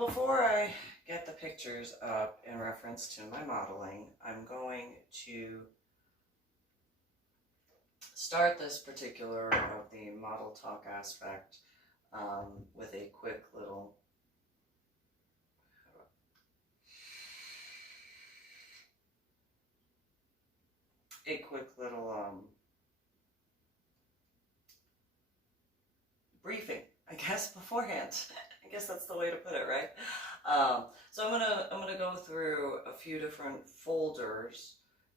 before I get the pictures up in reference to my modeling, I'm going to start this particular of the model talk aspect with a quick little briefing, I guess, beforehand. I guess that's the way to put it, right? So I'm gonna go through a few different folders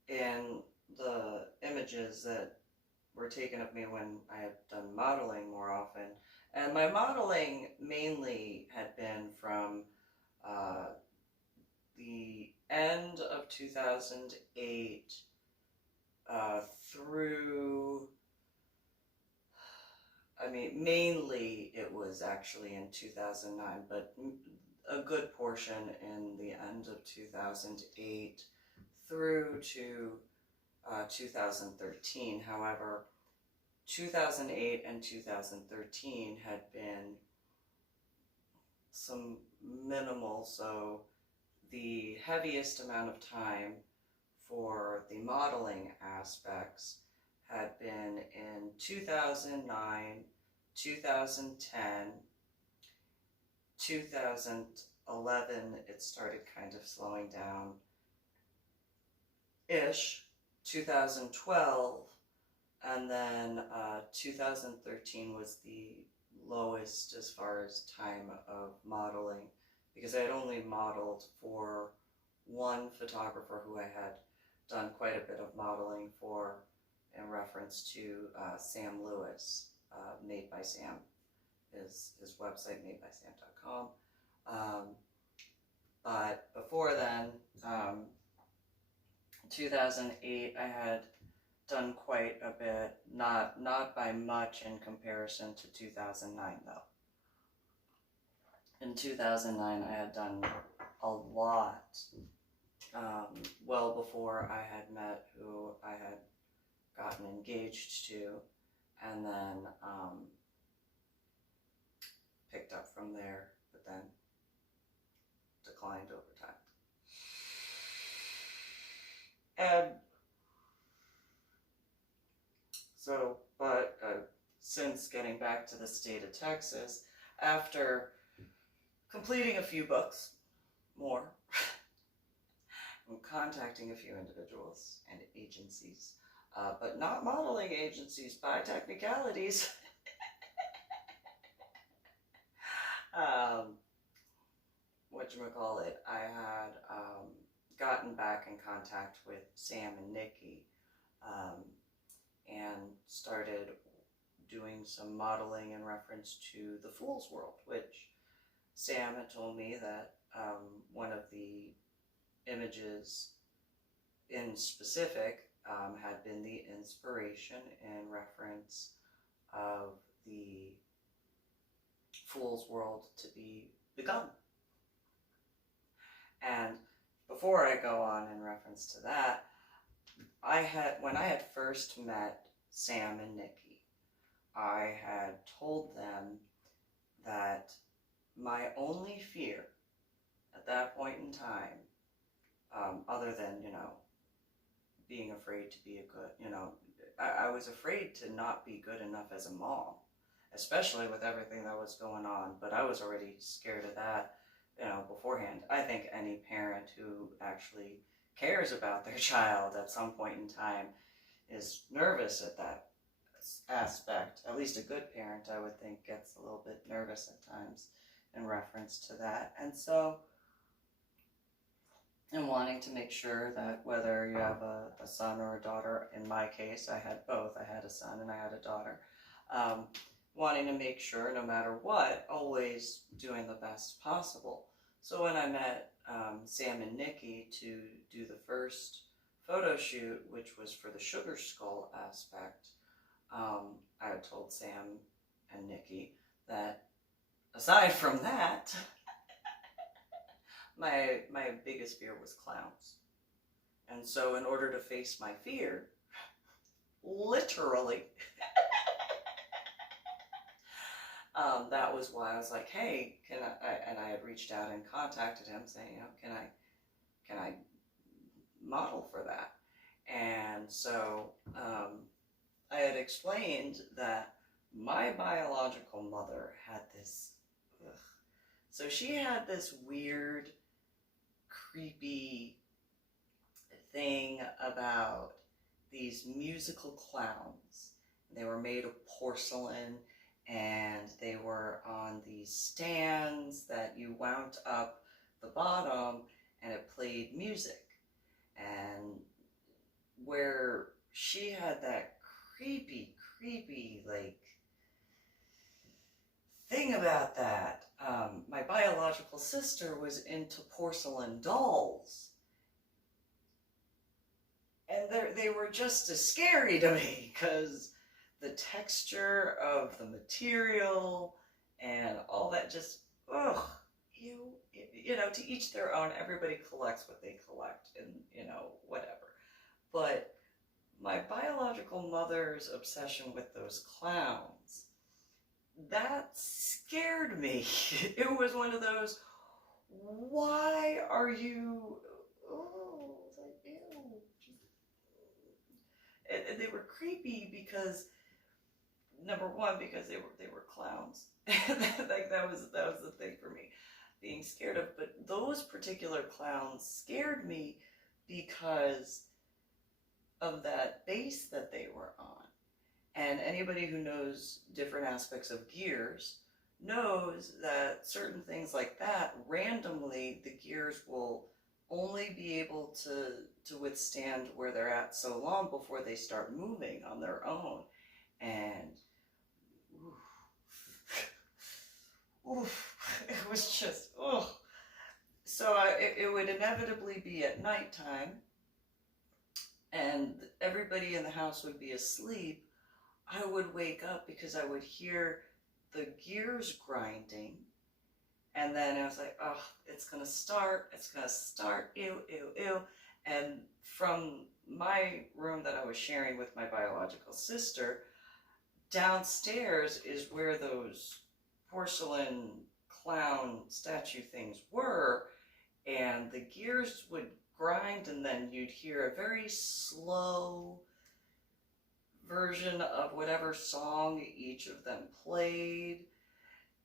in the images that were taken of me when I had done modeling more often. And my modeling mainly had been from the end of 2008 through, I mean, mainly it was actually in 2009, but a good portion in the end of 2008 through to 2013. However, 2008 and 2013 had been some minimal, so the heaviest amount of time for the modeling aspects had been in 2009, 2010, 2011, it started kind of slowing down-ish, 2012, and then 2013 was the lowest as far as time of modeling, because I had only modeled for one photographer who I had done quite a bit of modeling for in reference to Sam Lewis, Made by Sam, his website, madebysam.com. But before then, 2008, I had done quite a bit, not by much in comparison to 2009 though. In 2009, I had done a lot, well before I had met who I had gotten engaged to, and then picked up from there, but then declined over time. And so, but since getting back to the state of Texas, after completing a few books, more, and contacting a few individuals and agencies, but not modeling agencies by technicalities, whatchamacallit, I had gotten back in contact with Sam and Nikki, and started doing some modeling in reference to the Fool's World, which Sam had told me that one of the images in specific had been the inspiration in reference of the Fool's World to be begun. And before I go on in reference to that, when I had first met Sam and Nikki, I had told them that my only fear at that point in time, other than, being afraid to be a good, I was afraid to not be good enough as a mom, especially with everything that was going on, but I was already scared of that, beforehand. I think any parent who actually cares about their child at some point in time is nervous at that aspect. At least a good parent, I would think, gets a little bit nervous at times in reference to that. And so, and wanting to make sure that whether you have a son or a daughter, in my case, I had both. I had a son and I had a daughter. Wanting to make sure, no matter what, always doing the best possible. So when I met Sam and Nikki to do the first photo shoot, which was for the sugar skull aspect, I had told Sam and Nikki that aside from that, my biggest fear was clowns. And so in order to face my fear, literally, That was why I was like, hey, can and I had reached out and contacted him saying, can I model for that? And so I had explained that my biological mother had this, ugh, so she had this weird, creepy thing about these musical clowns. They were made of porcelain, and they were on these stands that you wound up the bottom, and it played music. And where she had that creepy, like, thing about that, my biological sister was into porcelain dolls. And they were just as scary to me because the texture of the material and all that just, ugh, you know, to each their own. Everybody collects what they collect and, you know, whatever. But my biological mother's obsession with those clowns, that scared me. It was one of those, why are you, oh, it's like, ew. And they were creepy because, number one, because they were clowns. Like that was the thing for me, being scared of. But those particular clowns scared me because of that base that they were on. And anybody who knows different aspects of gears knows that certain things like that, randomly, the gears will only be able to withstand where they're at so long before they start moving on their own. And it was just, so it would inevitably be at nighttime, and everybody in the house would be asleep. I would wake up because I would hear the gears grinding, and then I was like, oh, it's gonna start, ew. And from my room that I was sharing with my biological sister, downstairs is where those porcelain clown statue things were, and the gears would grind, and then you'd hear a very slow version of whatever song each of them played.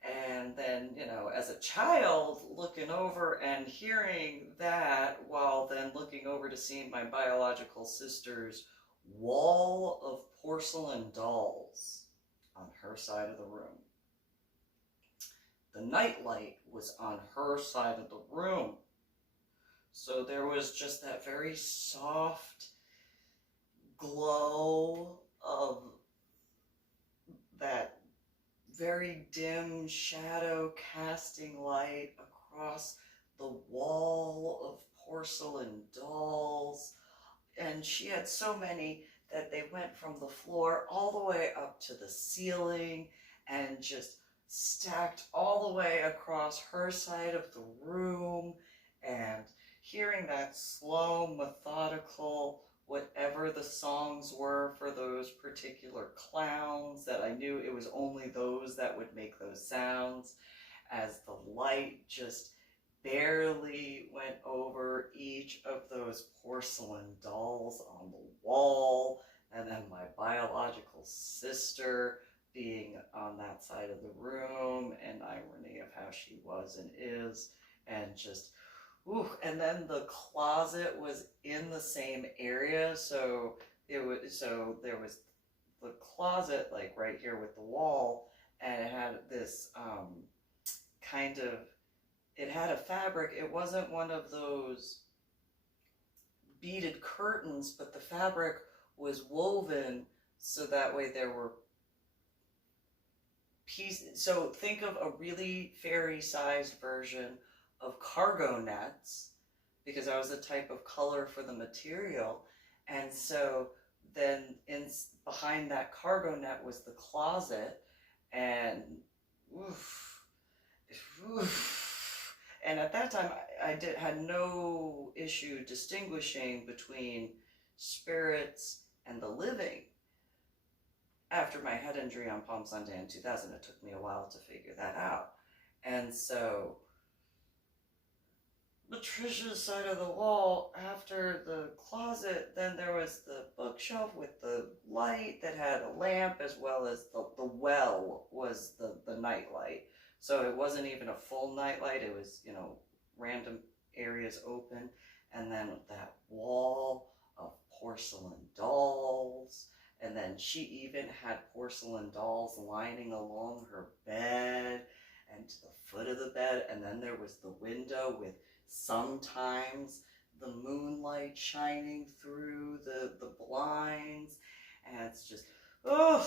And then, you know, as a child, looking over and hearing that, while then looking over to seeing my biological sister's wall of porcelain dolls on her side of the room. The nightlight was on her side of the room. So there was just that very soft glow of that very dim shadow casting light across the wall of porcelain dolls. And she had so many that they went from the floor all the way up to the ceiling and just stacked all the way across her side of the room. And hearing that slow, methodical, whatever the songs were for those particular clowns, that I knew it was only those that would make those sounds, as the light just barely went over each of those porcelain dolls on the wall, and then my biological sister being on that side of the room, and irony of how she was and is, and just, ooh. And then the closet was in the same area, so there was the closet like right here with the wall, and it had this it had a fabric. It wasn't one of those beaded curtains, but the fabric was woven so that way there were pieces. So think of a really fairy-sized version of cargo nets, because that was the type of color for the material. And so then behind that cargo net was the closet, and and at that time I had no issue distinguishing between spirits and the living. after my head injury on Palm Sunday in 2000, it took me a while to figure that out. And so Patricia's side of the wall, after the closet, then there was the bookshelf with the light that had a lamp, as well as the well was the night light. So it wasn't even a full night light, it was, you know, random areas open. And then that wall of porcelain dolls. And then she even had porcelain dolls lining along her bed and to the foot of the bed. And then there was the window with sometimes the moonlight shining through the blinds. And it's just, ugh,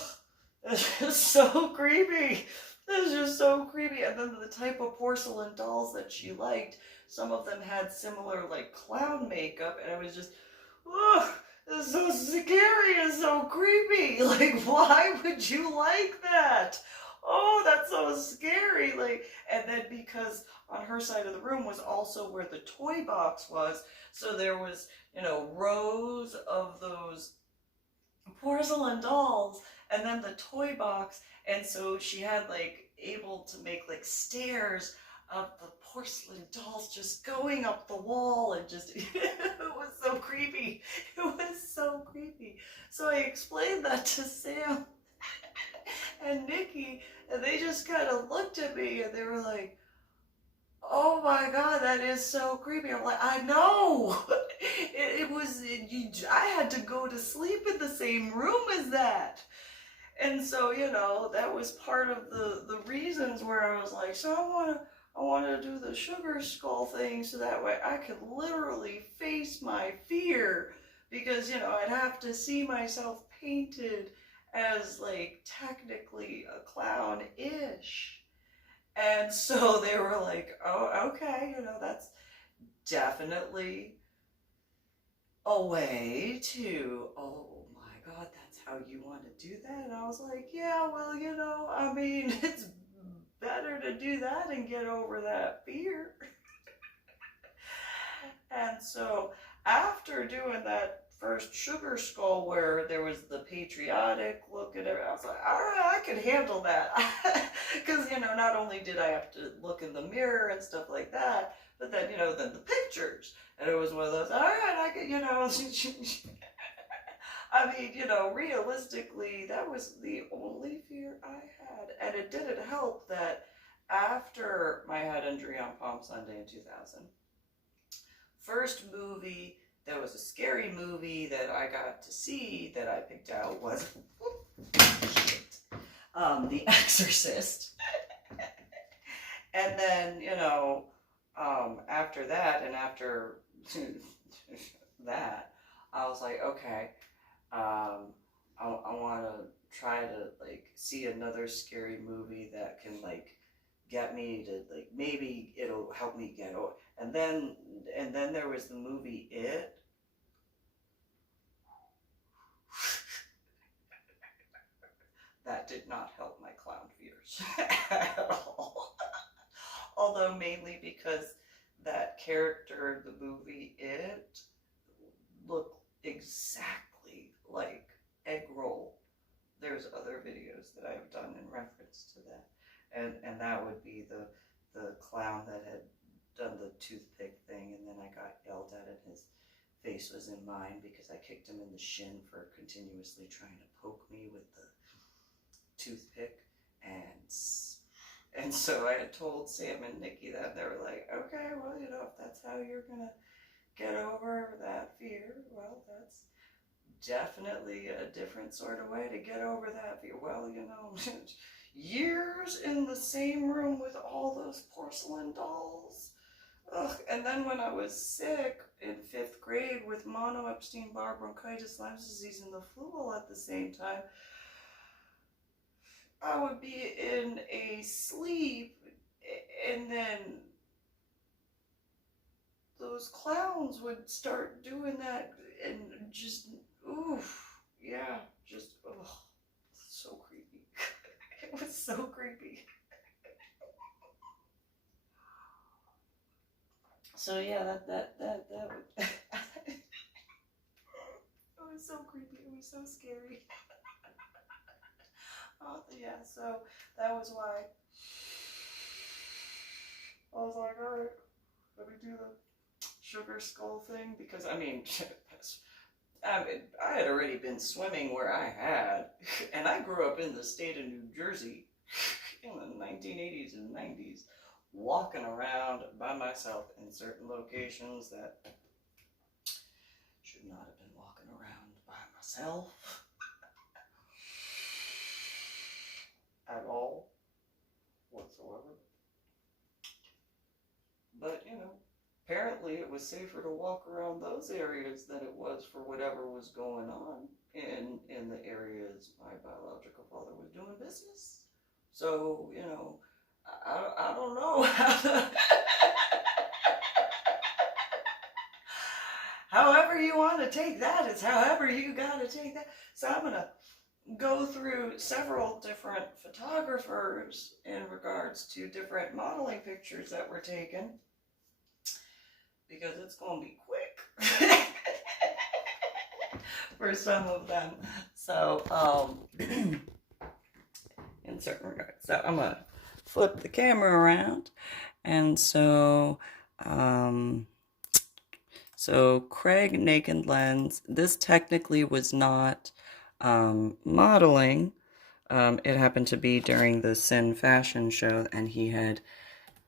it's just so creepy. It's just so creepy. And then the type of porcelain dolls that she liked, some of them had similar like clown makeup, and it was just, ugh, it's so scary and so creepy. Like, why would you like that? Oh, that's so scary. Like, and then because on her side of the room was also where the toy box was, so there was, you know, rows of those porcelain dolls, and then the toy box, and so she had like able to make like stairs of the porcelain dolls just going up the wall, and just it was so creepy. It was so creepy. So I explained that to Sam and Nikki, and they just kind of looked at me and they were like, oh my God, that is so creepy. I'm like, I know. I had to go to sleep in the same room as that. And so, you know, that was part of the reasons where I was like, so I want to do the sugar skull thing so that way I could literally face my fear, because, you know, I'd have to see myself painted as like technically a clown-ish. And so they were like, oh, okay, you know, that's definitely a way to, oh my God, that's how you want to do that? And I was like, yeah, well, you know, I mean, it's better to do that and get over that fear. And so after doing that first sugar skull where there was the patriotic look at it, I was like, all right, I can handle that. Because, you know, not only did I have to look in the mirror and stuff like that, but then, you know, then the pictures. And it was one of those, all right, I could, you know, I mean, you know, realistically, that was the only fear I had. And it didn't help that after my head injury on Palm Sunday in 2000, first movie that was a scary movie that I got to see that I picked out was The Exorcist. And then, you know, after that and after that, I was like, okay, I want to try to like see another scary movie that can like get me to like, maybe it'll help me get over. And then there was the movie It. That did not help my clown fears at all. Although mainly because that character, the movie It, looked exactly like egg roll. There's other videos that I've done in reference to that. And that would be the clown that had done the toothpick thing, and then I got yelled at and his face was in mine because I kicked him in the shin for continuously trying to poke me with the toothpick. And so I had told Sam and Nikki that. They were like, okay, well, you know, if that's how you're gonna get over that fear, well, that's definitely a different sort of way to get over that fear. Well, you know, years in the same room with all those porcelain dolls. Ugh. And then when I was sick in 5th grade with mono Epstein-Barr bronchitis, Lyme disease, and the flu all at the same time, I would be in a sleep, and then those clowns would start doing that, and just, oof, yeah, just, ugh, so creepy. It was so creepy. So yeah, that would, it was so creepy, it was so scary. yeah, so that was why I was like, all right, let me do the sugar skull thing, because I mean, I had already been swimming where I had, and I grew up in the state of New Jersey in the 1980s and 90s, walking around by myself in certain locations that should not have been walking around by myself at all, whatsoever. But, apparently it was safer to walk around those areas than it was for whatever was going on in the areas my biological father was doing business. So, I don't know. However you want to take that, it's however you got to take that. So I'm going to go through several different photographers in regards to different modeling pictures that were taken, because it's going to be quick for some of them. So, in certain regards. So I'm going to flip the camera around. And so, Craig Naked Lens, this technically was not modeling. It happened to be during the Sin fashion show, and he had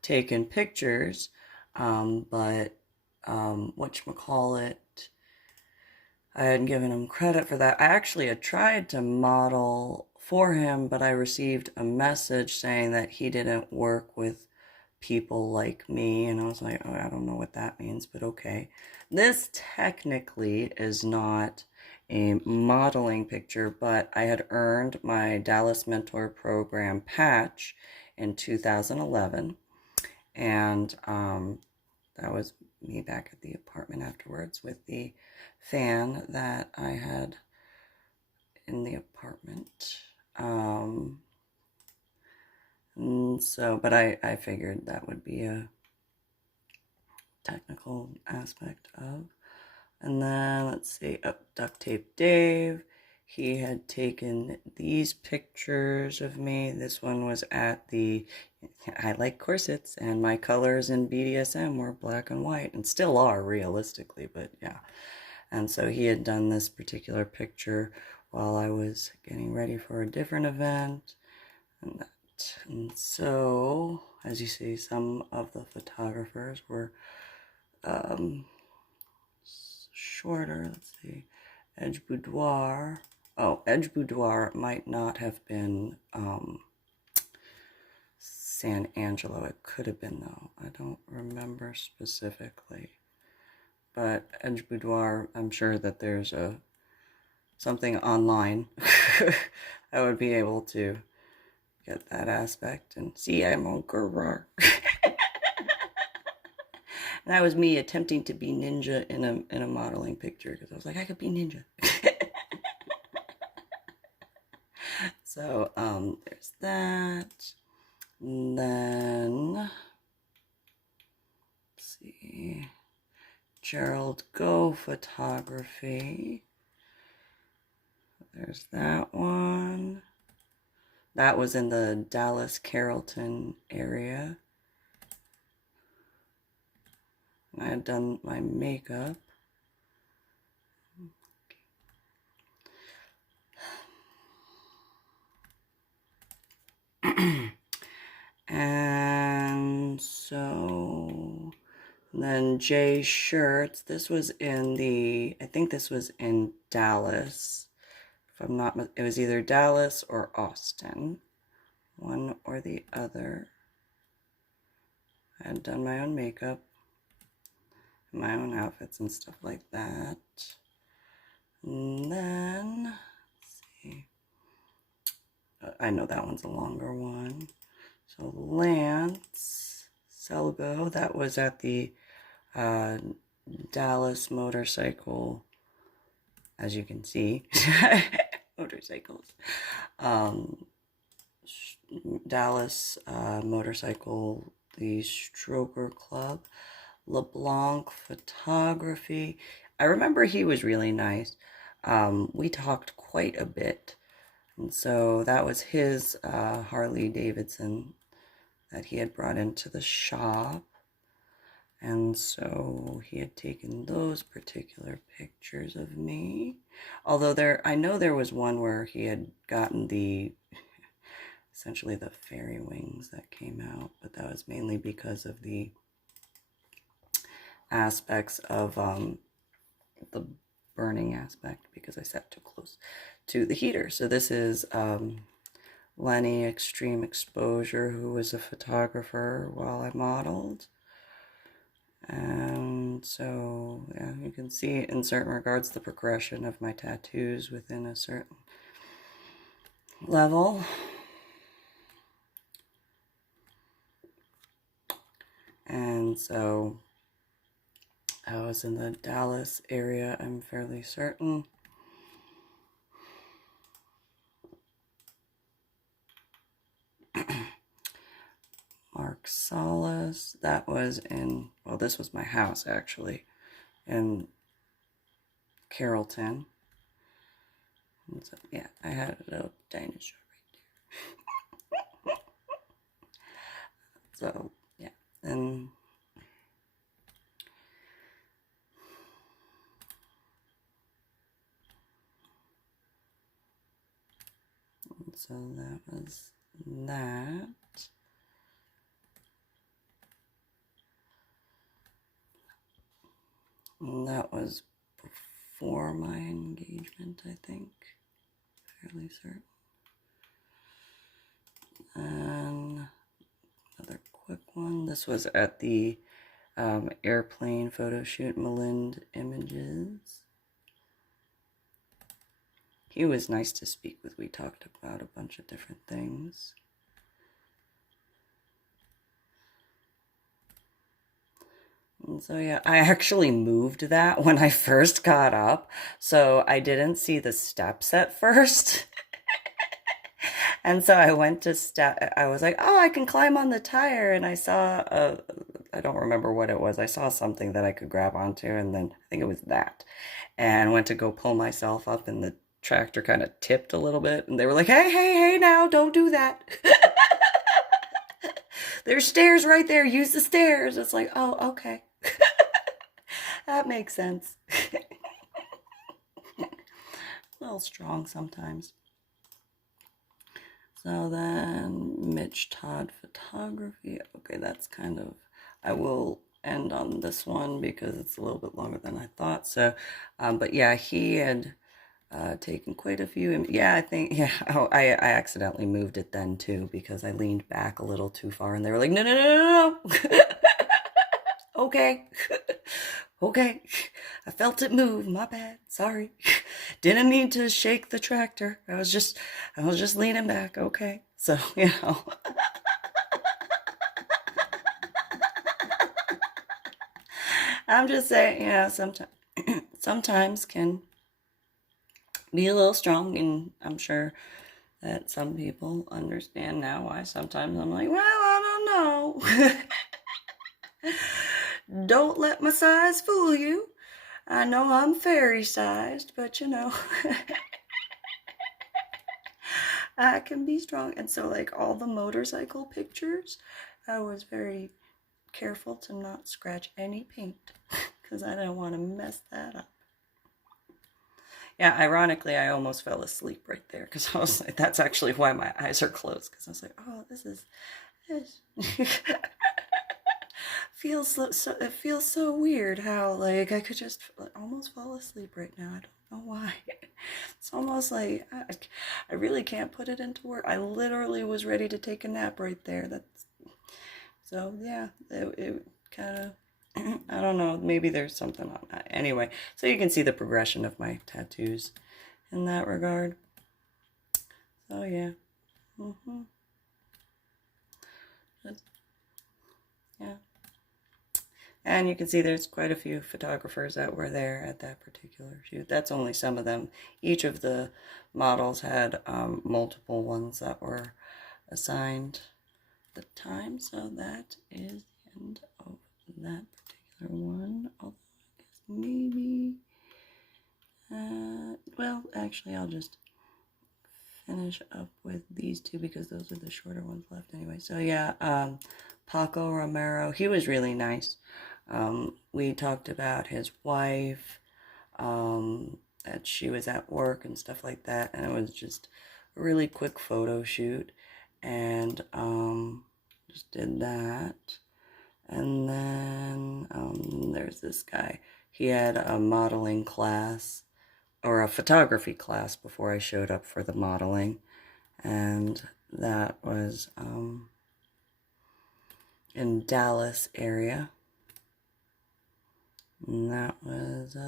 taken pictures, but whatchamacallit, I hadn't given him credit for that. I actually had tried to model for him, but I received a message saying that he didn't work with people like me, and I was like, oh, I don't know what that means, but okay. This technically is not a modeling picture, but I had earned my Dallas Mentor Program patch in 2011, and that was me back at the apartment afterwards with the fan that I had in the apartment. But I figured that would be a technical aspect of. And then let's see, Duct Tape Dave. He had taken these pictures of me. This one was at the, I like corsets, and my colors in BDSM were black and white, and still are realistically, but yeah. And so he had done this particular picture while I was getting ready for a different event. And so, as you see, some of the photographers were shorter. Let's see, Edge Boudoir. Oh, Edge Boudoir might not have been San Angelo. It could have been, though. I don't remember specifically. But Edge Boudoir, I'm sure that there's something online I would be able to get that aspect. And see, I'm on Gerard. That was me attempting to be ninja in a modeling picture, because I was like, I could be ninja. So there's that. And then let's see, Gerald Go Photography. There's that one. That was in the Dallas Carrollton area. I had done my makeup. And so then Jay Shirts. This was in I think this was in Dallas. If I'm not, it was either Dallas or Austin. One or the other. I had done my own makeup, my own outfits and stuff like that. And then, let's see. I know that one's a longer one. So Lance Selgo, that was at the Dallas motorcycle, as you can see, motorcycles. Dallas motorcycle, the Stroker Club. LeBlanc Photography. I remember he was really nice. We talked quite a bit And so that was his Harley Davidson that he had brought into the shop. And so he had taken those particular pictures of me. Although I know there was one where he had gotten essentially the fairy wings that came out, but that was mainly because of the aspects of the burning aspect, because I sat too close to the heater. So this is Lenny Extreme Exposure, who was a photographer while I modeled. And so, yeah, you can see in certain regards the progression of my tattoos within a certain level. And so I was in the Dallas area, I'm fairly certain. Mark Salas, that was in, well, this was my house actually, in Carrollton. And so, yeah, I had a little dinosaur right there. So, yeah, and so that was that. And that was before my engagement, I think. Fairly certain. And another quick one. This was at the airplane photo shoot, Malind Images. He was nice to speak with. We talked about a bunch of different things. And so, yeah, I actually moved that when I first got up, so I didn't see the steps at first. And so I went to I was like, oh, I can climb on the tire, and I saw I don't remember what it was. I saw something that I could grab onto, and then I think it was that. And went to go pull myself up, and the tractor kind of tipped a little bit, and they were like, hey, hey, hey, now, don't do that. There's stairs right there. Use the stairs. It's like, oh, okay. That makes sense. A little strong sometimes. So then Mitch Todd Photography. Okay, that's kind of, I will end on this one because it's a little bit longer than I thought. So, but yeah, he had taken quite a few. Yeah, I think, yeah, oh, I accidentally moved it then too because I leaned back a little too far and they were like, no, no, no, no, no. Okay. Okay. I felt it move. My bad. Sorry. Didn't mean to shake the tractor. I was just leaning back. Okay. So, you know. I'm just saying, you know, sometimes can be a little strong, and I'm sure that some people understand now why sometimes I'm like, well, I don't know. Don't let my size fool you. I know I'm fairy sized, but you know, I can be strong. And so, like, all the motorcycle pictures, I was very careful to not scratch any paint because I didn't want to mess that up. Yeah, ironically, I almost fell asleep right there because I was like, that's actually why my eyes are closed, because I was like, oh, this it feels so weird how, like, I could just almost fall asleep right now. I don't know why. It's almost like I really can't put it into words. I literally was ready to take a nap right there. So yeah, it kind of, I don't know, maybe there's something on that. Anyway, so you can see the progression of my tattoos in that regard. So yeah. Yeah. And you can see there's quite a few photographers that were there at that particular shoot. That's only some of them. Each of the models had multiple ones that were assigned the time. So that is the end of that particular one. Although I guess maybe, well, actually I'll just finish up with these two because those are the shorter ones left anyway. So yeah, Paco Romero, he was really nice. We talked about his wife, that she was at work and stuff like that, and it was just a really quick photo shoot, and just did that. And then there's this guy. He had a modeling class or a photography class before I showed up for the modeling, and that was in Dallas area. And that was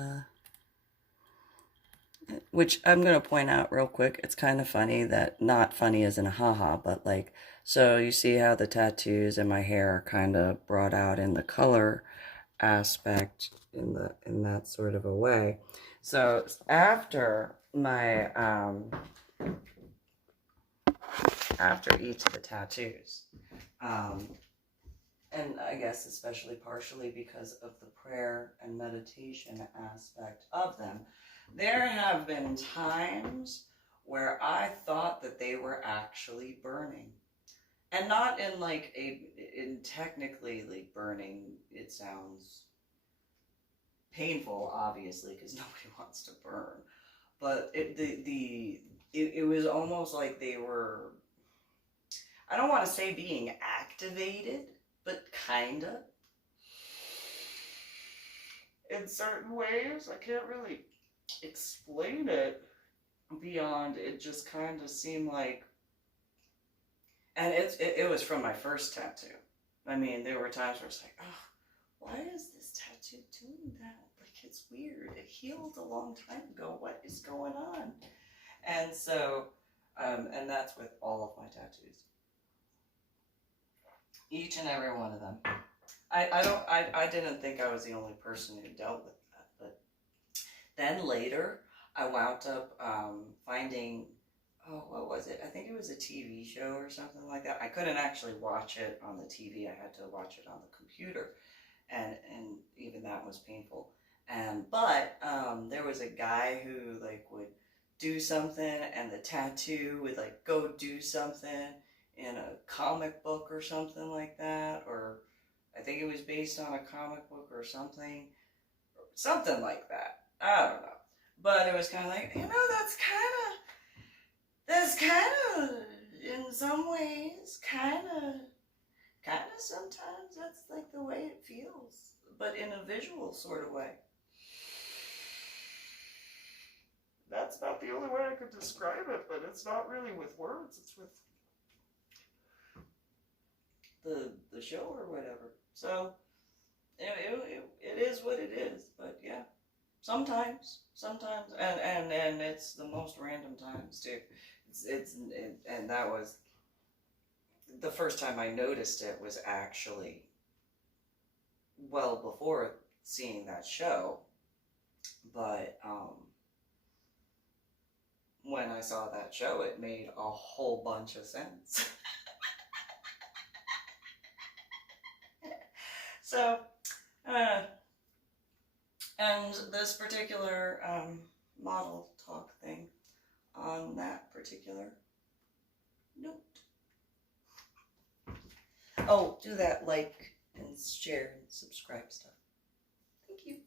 which I'm going to point out real quick. It's kind of funny that, not funny as in a haha, but like, so you see how the tattoos and my hair are kind of brought out in the color aspect in that sort of a way. So after my after each of the tattoos, and I guess especially partially because of the prayer and meditation aspect of them, there have been times where I thought that they were actually burning. And not in like in technically like burning, it sounds painful, obviously, because nobody wants to burn. But it was almost like they were, I don't want to say being activated, but kinda. In certain ways, I can't really explain it beyond it just kind of seemed like, and it was from my first tattoo. I mean, there were times where it's like, oh, why is this tattoo doing that? Like, it's weird. It healed a long time ago. What is going on? And so, and that's with all of my tattoos. Each and every one of them. I didn't think I was the only person who dealt with that, but then later I wound up finding, oh, what was it? I think it was a TV show or something like that. I couldn't actually watch it on the TV. I had to watch it on the computer, and even that was painful. But there was a guy who like would do something, and the tattoo would like go do something in a comic book or something like that, or I think it was based on a comic book or something like that. I don't know, but it was kind of like, that's kind of in some ways kind of sometimes that's like the way it feels, but in a visual sort of way. That's about the only way I could describe it, but it's not really with words. It's with the show or whatever. So it is what it is. But yeah, sometimes, and it's the most random times too. And that was the first time I noticed it was actually well before seeing that show. But when I saw that show, it made a whole bunch of sense. So, and this particular model talk thing on that particular note. Oh, do that like and share and subscribe stuff. Thank you.